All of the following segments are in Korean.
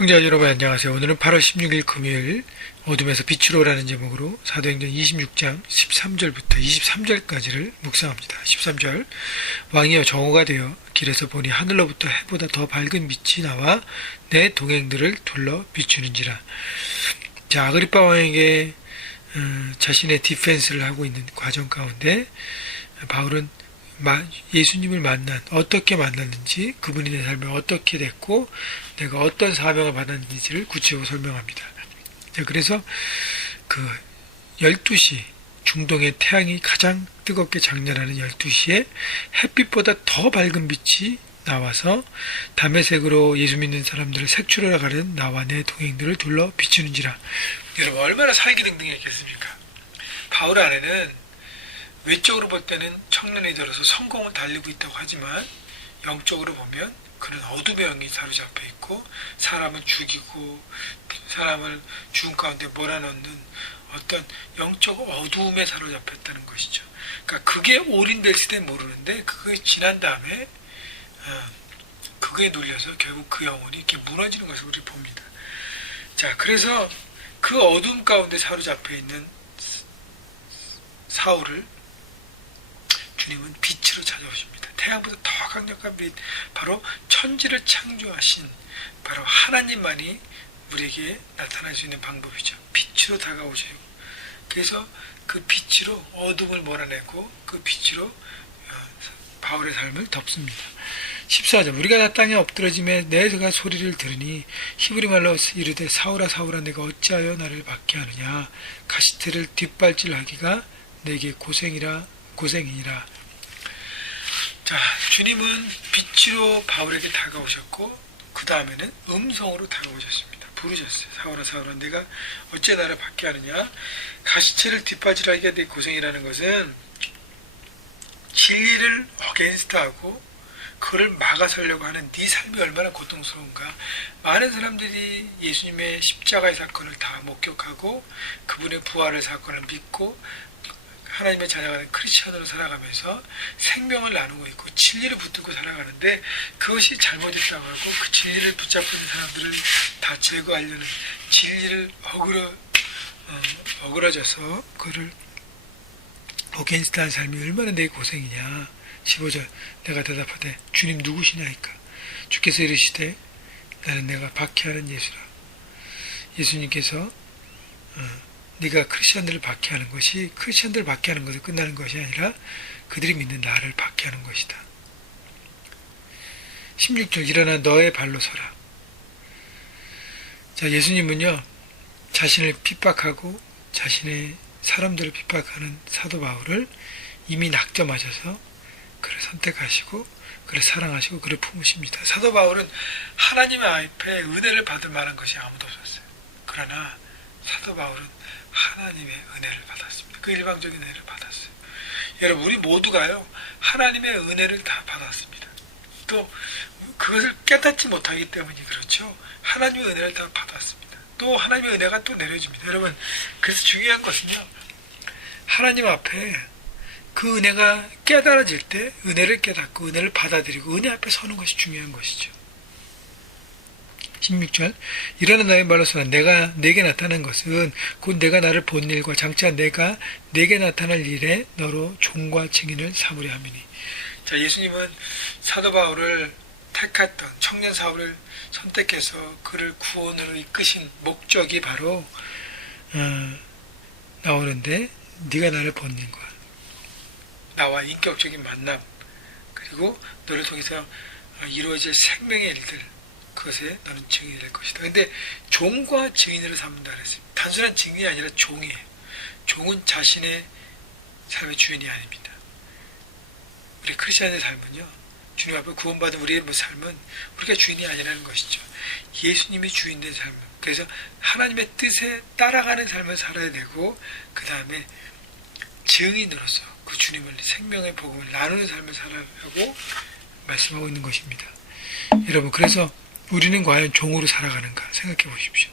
형제자 여러분 안녕하세요. 오늘은 8월 16일 금요일 어둠에서 빛으로 라는 제목으로 사도행전 26장 13절부터 23절까지를 묵상합니다. 13절 왕이여 정오가 되어 길에서 보니 하늘로부터 해보다 더 밝은 빛이 나와 내 동행들을 둘러 비추는지라. 자 아그리파 왕에게 어, 자신의 디펜스를 하고 있는 과정 가운데 바울은 마- 예수님을 만난 어떻게 만났는지 그분이 내 삶에 어떻게 됐고 내가 어떤 사명을 받았는지를 구체적으로 설명합니다. 자, 그래서 그 12시 중동의 태양이 가장 뜨겁게 장렬하는 12시에 햇빛보다 더 밝은 빛이 나와서 담의색으로 예수 믿는 사람들을 색출하러 가는 나와 내 동행들을 둘러 비추는지라 여러분 얼마나 살기 등등했겠습니까? 바울 안에는 외적으로 볼 때는 청년이 들어서 성공을 달리고 있다고 하지만 영적으로 보면 그는 어둠의 영이 사로잡혀 있고 사람을 죽이고 사람을 죽음 가운데 몰아넣는 어떤 영적 어두움에 사로잡혔다는 것이죠. 그러니까 그게 올인될지 는 모르는데 그게 지난 다음에 어, 그거에 눌려서 결국 그 영혼이 이렇게 무너지는 것을 우리 봅니다. 자, 그래서 그 어둠 가운데 사로잡혀 있는 사울을 주님은 빛으로 찾아오십니다. 태양보다 더 강력한 빛, 바로 천지를 창조하신 바로 하나님만이 우리에게 나타날 수 있는 방법이죠. 빛으로 다가오셔요. 그래서 그 빛으로 어둠을 몰아내고 그 빛으로 어, 바울의 삶을 덮습니다. 14절 우리가 나 땅에 엎드러짐에 내가 소리를 들으니 히브리 말로 이르되 사울아 사울아 내가 어찌하여 나를 받게 하느냐 가시태를 뒷발질하기가 내게 고생이라 고생이니라. 자 주님은 빛으로 바울에게 다가오셨고 그 다음에는 음성으로 다가오셨습니다. 부르셨어요. 사울아 사울아 내가 어째 나를 받게 하느냐? 가시채를 뒷발질하기가 내 고생이라는 것은 진리를 어게인스트하고 그를 막아서려고 하는 네 삶이 얼마나 고통스러운가. 많은 사람들이 예수님의 십자가의 사건을 다 목격하고 그분의 부활의 사건을 믿고 하나님의 자녀가 된 크리스천으로 살아가면서 생명을 나누고 있고 진리를 붙들고 살아가는데 그것이 잘못했다고 하고 그 진리를 붙잡고 있는 사람들을 다 제거하려는 진리를 어그러 어, 어그러져서 그를 어게인스트한 삶이 얼마나 내 고생이냐. 15절 내가 대답하되 주님 누구시냐니까 주께서 이르시되 나는 내가 박해하는 예수라 예수님께서 어, 네가 크리스천들을 박해하는 것이 크리스천들을 박해하는 것에 끝나는 것이 아니라 그들이 믿는 나를 박해하는 것이다 16절 일어나 너의 발로 서라 자 예수님은요 자신을 핍박하고 자신의 사람들을 핍박하는 사도 바울을 이미 낙점하셔서 그를 선택하시고 그를 사랑하시고 그를 품으십니다. 사도 바울은 하나님의 앞에 은혜를 받을 만한 것이 아무도 없었어요. 그러나 사도 바울은 하나님의 은혜를 받았습니다. 그 일방적인 은혜를 받았어요. 여러분 우리 모두가요 하나님의 은혜를 다 받았습니다. 또 그것을 깨닫지 못하기 때문이 그렇죠. 하나님의 은혜를 다 받았습니다. 또 하나님의 은혜가 또 내려집니다. 여러분 그래서 중요한 것은요 하나님 앞에 그 은혜가 깨달아질 때 은혜를 깨닫고 은혜를 받아들이고 은혜 앞에 서는 것이 중요한 것이죠. 16절. 일어나 나의 말로서 내가 내게 나타난 것은 곧 내가 나를 본 일과 장차 내가 내게 나타날 일에 너로 종과 증인을 삼으려 함이니. 자 예수님은 사도 바울을 택했던 청년 사울을 선택해서 그를 구원으로 이끄신 목적이 바로 어, 나오는데 네가 나를 본 일과 나와 인격적인 만남 그리고 너를 통해서 이루어질 생명의 일들 그것에 너는 증인이 될 것이다. 근데 종과 증인으로 삼는다 그랬습니다. 단순한 증인이 아니라 종이에요. 종은 자신의 삶의 주인이 아닙니다. 우리 크리스천의 삶은요. 주님 앞에 구원받은 우리의 뭐 삶은 우리가 주인이 아니라는 것이죠. 예수님이 주인된 삶. 그래서 하나님의 뜻에 따라가는 삶을 살아야 되고 그 다음에 증인으로서 그 주님을 생명의 복음을 나누는 삶을 살아가고 말씀하고 있는 것입니다. 여러분 그래서 우리는 과연 종으로 살아가는가 생각해 보십시오.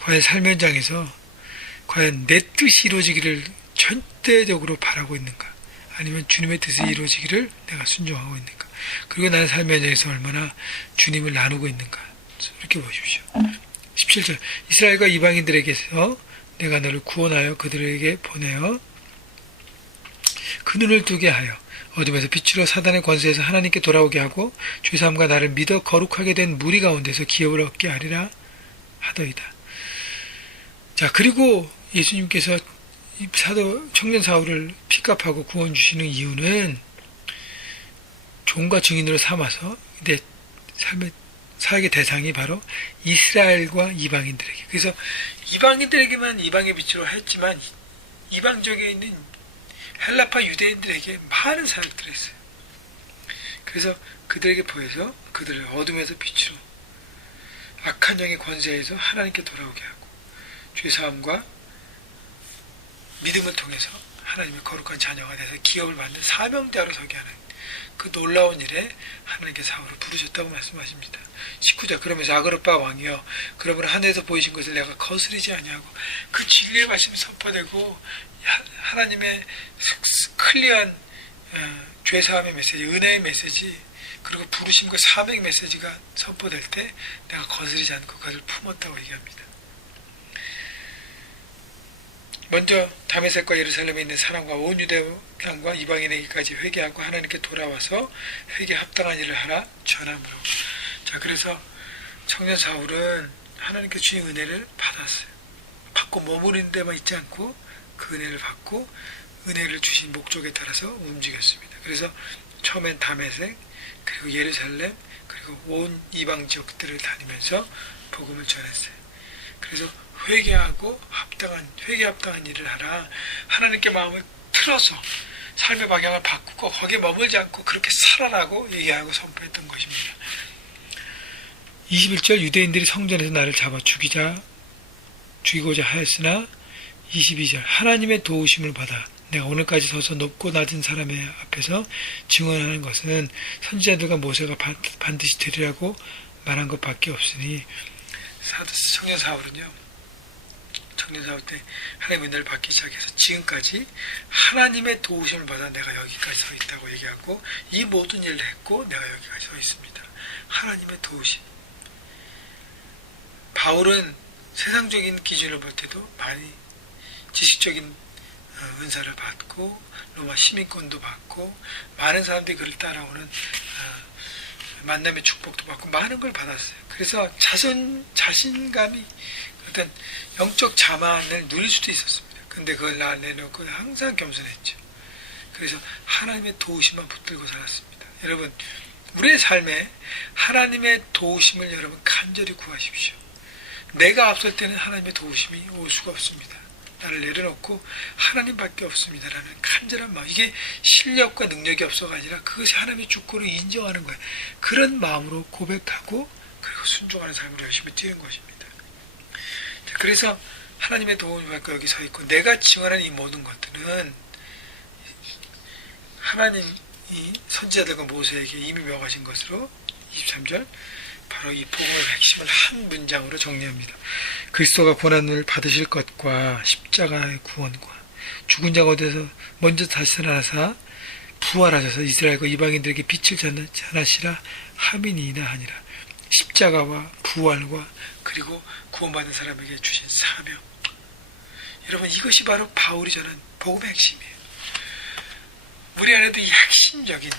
과연 삶 현장에서 과연 내 뜻이 이루어지기를 절대적으로 바라고 있는가 아니면 주님의 뜻이 이루어지기를 내가 순종하고 있는가 그리고 나는 삶 현장에서 얼마나 주님을 나누고 있는가 이렇게 보십시오. 17절 이스라엘과 이방인들에게서 내가 너를 구원하여 그들에게 보내어 그 눈을 뜨게 하여 어둠에서 빛으로 사단의 권세에서 하나님께 돌아오게 하고 죄사함과 나를 믿어 거룩하게 된 무리 가운데서 기업을 얻게 하리라 하더이다. 자 그리고 예수님께서 이 사도 청년 사울을 픽업하고 구원 주시는 이유는 종과 증인으로 삼아서 내 삶의 사역의 대상이 바로 이스라엘과 이방인들에게 그래서 이방인들에게만 이방의 빛으로 했지만 이방적에 있는 헬라파 유대인들에게 많은 사역들을 했어요. 그래서 그들에게 보여서 그들을 어둠에서 빛으로 악한 영의 권세에서 하나님께 돌아오게 하고 죄사함과 믿음을 통해서 하나님의 거룩한 자녀가 돼서 기업을 만든 사명자로 서게 하는 그 놀라운 일에 하나님께 사울을 부르셨다고 말씀하십니다. 19절 그러면서 아그르빠 왕이여 그러므로 하늘에서 보이신 것을 내가 거스르지 아니하고 그 진리의 말씀이 선포되고 하- 하나님의 클리어한 어, 죄사함의 메시지, 은혜의 메시지 그리고 부르심과 사명 메시지가 선포될 때 내가 거스르지 않고 그를 품었다고 얘기합니다. 먼저 다메섹과 예루살렘에 있는 사람과 온 유대 땅과 이방인에게까지 회개하고 하나님께 돌아와서 회개 합당한 일을 하라 전함으로. 자 그래서 청년 사울은 하나님께 주신 은혜를 받았어요. 받고 머무르는 데만 있지 않고 그 은혜를 받고 은혜를 주신 목적에 따라서 움직였습니다. 그래서 처음엔 다메섹 그리고 예루살렘 그리고 온 이방 지역들을 다니면서 복음을 전했어요. 그래서 회개하고 합당한 회개 합당한 일을 하라. 하나님께 마음을 틀어서 삶의 방향을 바꾸고 거기에 머물지 않고 그렇게 살아라고 얘기하고 선포했던 것입니다. 21절 유대인들이 성전에서 나를 잡아 죽이자 죽이고자 하였으나 22절 하나님의 도우심을 받아 내가 오늘까지 서서 높고 낮은 사람의 앞에서 증언하는 것은 선지자들과 모세가 반- 반드시 되리라고 말한 것밖에 없으니 청년 사울은요 청년 사울 때 하나님의 은혜를 받기 시작해서 지금까지 하나님의 도우심을 받아 내가 여기까지 서 있다고 얘기하고 이 모든 일을 했고 내가 여기까지 서 있습니다. 하나님의 도우심. 바울은 세상적인 기준을 볼 때도 많이 지식적인 어, 은사를 받고 로마 시민권도 받고 많은 사람들이 그를 따라오는 어, 만남의 축복도 받고 많은 걸 받았어요. 그래서 자신 자신감이 어떤 영적 자만을 누릴 수도 있었습니다. 근데 그걸 나 내놓고 항상 겸손했죠. 그래서 하나님의 도우심만 붙들고 살았습니다. 여러분, 우리의 삶에 하나님의 도우심을 여러분 간절히 구하십시오. 내가 앞설 때는 하나님의 도우심이 올 수가 없습니다. 나를 내려놓고 하나님밖에 없습니다라는 간절한 마음. 이게 실력과 능력이 없어가 아니라 그것이 하나님의 주권을 인정하는 거예요. 그런 마음으로 고백하고 그리고 순종하는 삶으로 열심히 뛰는 것입니다. 자, 그래서 하나님의 도움을 받고 여기 서 있고 내가 증언하는 이 모든 것들은 하나님이 선지자들과 모세에게 이미 명하신 것으로 23절 바로 이 복음의 핵심을 한 문장으로 정리합니다. 그리스도가 고난을 받으실 것과 십자가의 구원과 죽은 자 가운데서 먼저 다시 살아나사 부활하셔서 이스라엘과 이방인들에게 빛을 전하시라 함이니이다 하니라. 십자가와 부활과 그리고 구원받은 사람에게 주신 사명. 여러분 이것이 바로 바울이 전한 복음의 핵심이에요. 우리 안에도 이 핵심적인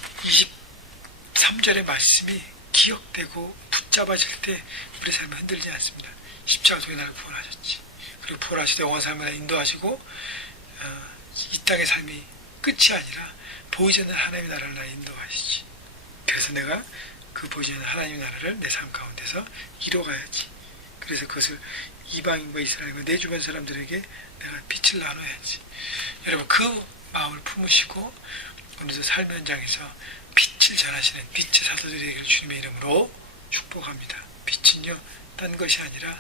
23절의 말씀이 기억되고 붙잡아질 때 우리 삶을 흔들지 않습니다. 십자가 통해 나를 구원하셨지. 그리고 부활하실 때 영원 삶을 인도하시고 어, 이 땅의 삶이 끝이 아니라 보이지 않는 하나님의 나라를 나 인도하시지. 그래서 내가 그 보이지 않는 하나님의 나라를 내 삶 가운데서 이뤄가야지. 그래서 그것을 이방인과 이스라엘과 내 주변 사람들에게 내가 빛을 나눠야지. 여러분 그 마음을 품으시고 오늘도 삶의 현장에서 빛을 전하시는 빛의 사도들에게 주님의 이름으로 축복합니다. 빛은요 딴 것이 아니라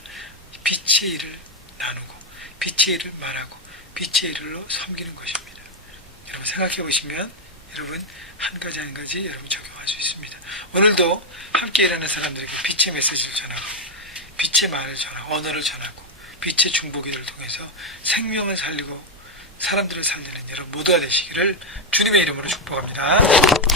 빛의 일을 나누고 빛의 일을 말하고 빛의 일로 섬기는 것입니다. 여러분 생각해 보시면 여러분 한 가지 한 가지 여러분 적용할 수 있습니다. 오늘도 함께 일하는 사람들에게 빛의 메시지를 전하고 빛의 말을 전하고 언어를 전하고 빛의 중보기를 통해서 생명을 살리고 사람들을 살리는 여러분 모두가 되시기를 주님의 이름으로 축복합니다.